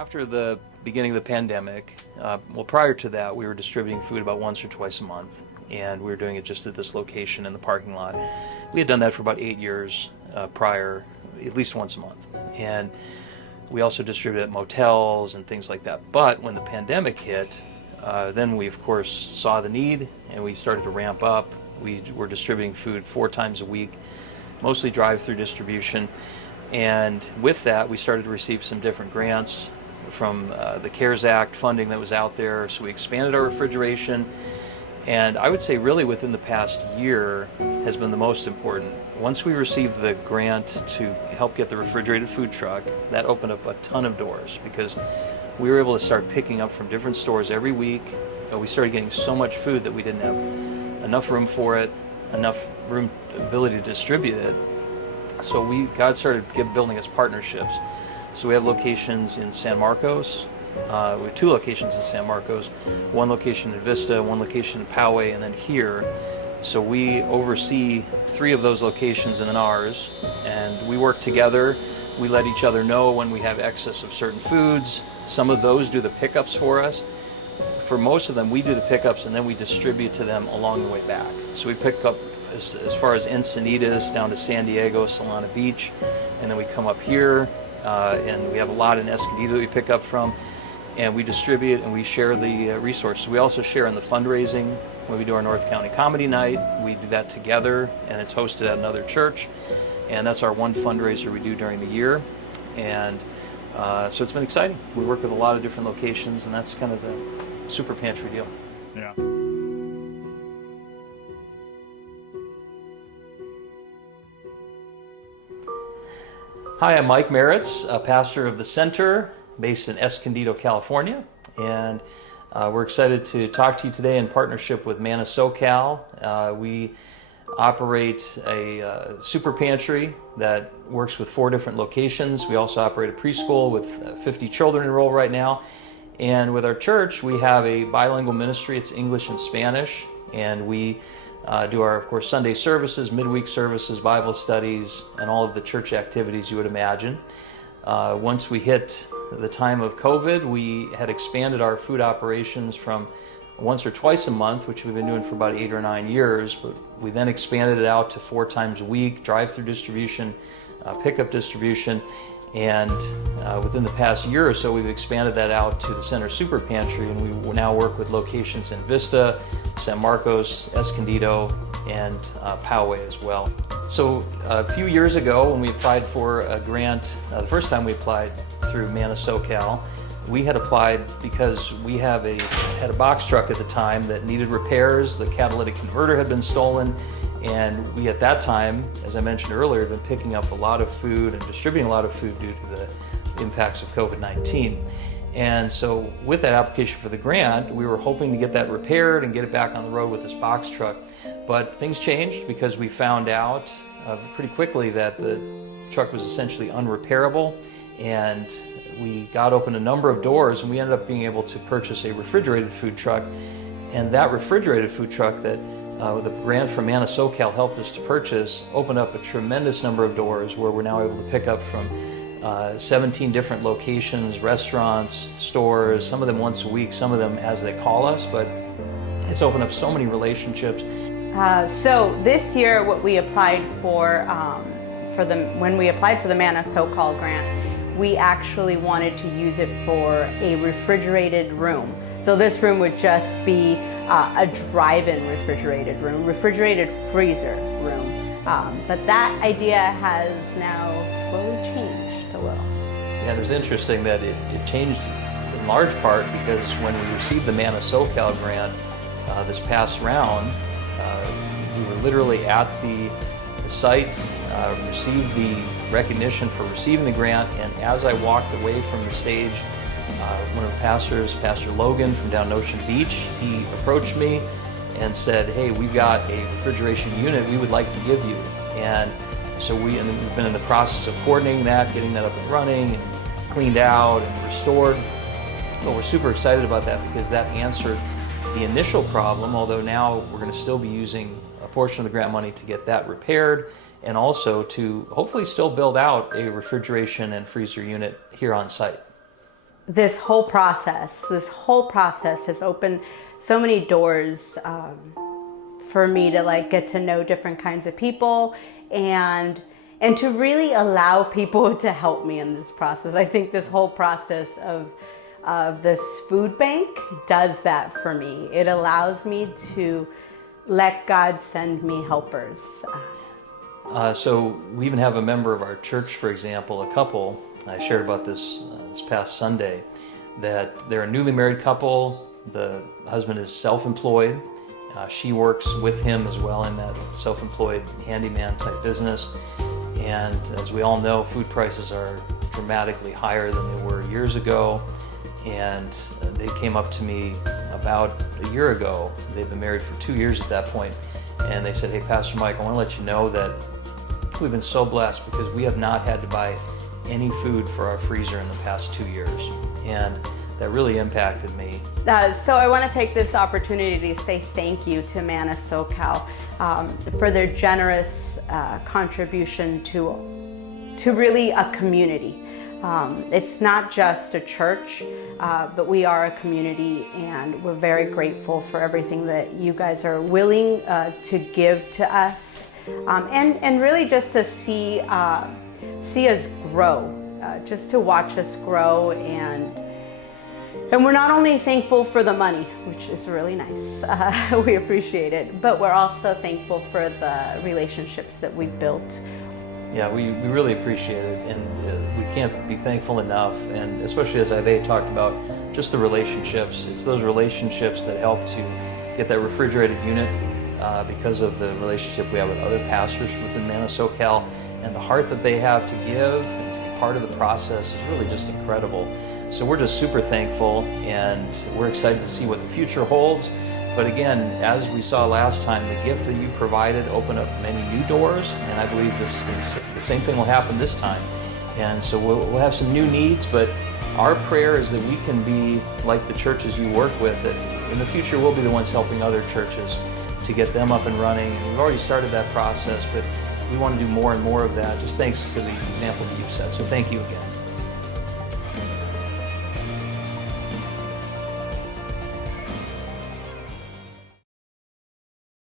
After the beginning of the pandemic, prior to that, we were distributing food about once or twice a month, and we were doing it just at this location in the parking lot. We had done that for about 8 years prior, at least once a month. And we also distributed at motels and things like that. But when the pandemic hit, then we, of course, saw the need, and we started to ramp up. We were distributing food 4 times a week, mostly drive-through distribution. And with that, we started to receive some different grants from the CARES Act funding that was out there. So we expanded our refrigeration. And I would say really within the past year has been the most important. Once we received the grant to help get the refrigerated food truck, that opened up a ton of doors because we were able to start picking up from different stores every week. We started getting so much food that we didn't have enough room for it, enough room, ability to distribute it. So God started building us partnerships. So we have locations in San Marcos. We have 2 locations in San Marcos, 1 location in Vista, 1 location in Poway, and then here. So we oversee 3 of those locations and then ours, and we work together. We let each other know when we have excess of certain foods. Some of those do the pickups for us. For most of them, we do the pickups and then we distribute to them along the way back. So we pick up as far as Encinitas down to San Diego, Solana Beach, and then we come up here, and we have a lot in Escondido that we pick up from, and we distribute and we share the resources. We also share in the fundraising. When we do our North County Comedy Night, we do that together, and it's hosted at another church, and that's our one fundraiser we do during the year. And so it's been exciting. We work with a lot of different locations, and that's kind of the super pantry deal. Yeah. Hi, I'm Mike Mieritz, a pastor of the Center based in Escondido, California, and we're excited to talk to you today in partnership with Manna SoCal. We operate a super pantry that works with 4 different locations. We also operate a preschool with 50 children enrolled right now. And with our church, we have a bilingual ministry. It's English and Spanish, and we do our, of course, Sunday services, midweek services, Bible studies, and all of the church activities you would imagine. Once we hit the time of COVID, we had expanded our food operations from once or twice a month, which we've been doing for about 8 or 9 years, but we then expanded it out to 4 times a week, drive-through distribution, pickup distribution, and within the past year or so, we've expanded that out to the Center Super Pantry, and we now work with locations in Vista, San Marcos, Escondido, and Poway as well. So a few years ago, when we applied for a grant, the first time we applied through Manna SoCal, we had applied because we had a box truck at the time that needed repairs. The catalytic converter had been stolen, and we at that time, as I mentioned earlier, had been picking up a lot of food and distributing a lot of food due to the impacts of COVID-19. And so with that application for the grant, we were hoping to get that repaired and get it back on the road with this box truck. But things changed because we found out pretty quickly that the truck was essentially unrepairable, and we got open a number of doors, and we ended up being able to purchase a refrigerated food truck. And that refrigerated food truck that the grant from Manna SoCal helped us to purchase opened up a tremendous number of doors where we're now able to pick up from 17 different locations, restaurants, stores, some of them once a week, some of them as they call us, but it's opened up so many relationships. So this year, what we applied for, when we applied for the Manna SoCal grant, we actually wanted to use it for a refrigerated room. So this room would just be a drive-in refrigerated room, refrigerated freezer room. But that idea has now slowly changed a little. Yeah, it was interesting that it changed in large part because when we received the Manna SoCal grant this past round, we were literally at the site, received the recognition for receiving the grant, and as I walked away from the stage, one of the pastors, Pastor Logan from down Ocean Beach, he approached me and said, "Hey, we've got a refrigeration unit we would like to give you." And so we've been in the process of coordinating that, getting that up and running and cleaned out and restored. But we're super excited about that because that answered the initial problem, although now we're going to still be using a portion of the grant money to get that repaired and also to hopefully still build out a refrigeration and freezer unit here on site. this whole process has opened so many doors for me to like get to know different kinds of people and to really allow people to help me in this process. I think this whole process of this food bank does that for me. It allows me to let God send me helpers. So we even have a member of our church, for example, a couple, I shared about this this past Sunday, that they're a newly married couple. The husband is self-employed. She works with him as well in that self-employed handyman type business. And as we all know, food prices are dramatically higher than they were years ago. And they came up to me about a year ago. They've been married for 2 years at that point. And they said, "Hey, Pastor Mike, I want to let you know that we've been so blessed because we have not had to buy any food for our freezer in the past 2 years." And that really impacted me. So I want to take this opportunity to say thank you to Manna SoCal for their generous contribution to really a community. It's not just a church, but we are a community, and we're very grateful for everything that you guys are willing to give to us, and really just to see us grow, just to watch us grow. And we're not only thankful for the money, which is really nice, we appreciate it, but we're also thankful for the relationships that we've built. Yeah, we really appreciate it, and we can't be thankful enough, and especially as they talked about just the relationships. It's those relationships that help to get that refrigerated unit because of the relationship we have with other pastors within Manna SoCal, and the heart that they have to give and to be part of the process is really just incredible. So we're just super thankful, and we're excited to see what the future holds. But again, as we saw last time, the gift that you provided opened up many new doors, and I believe the same thing will happen this time. And so we'll have some new needs, but our prayer is that we can be like the churches you work with, that in the future we'll be the ones helping other churches to get them up and running. And we've already started that process, but we want to do more and more of that, just thanks to the example that you've set. So thank you again.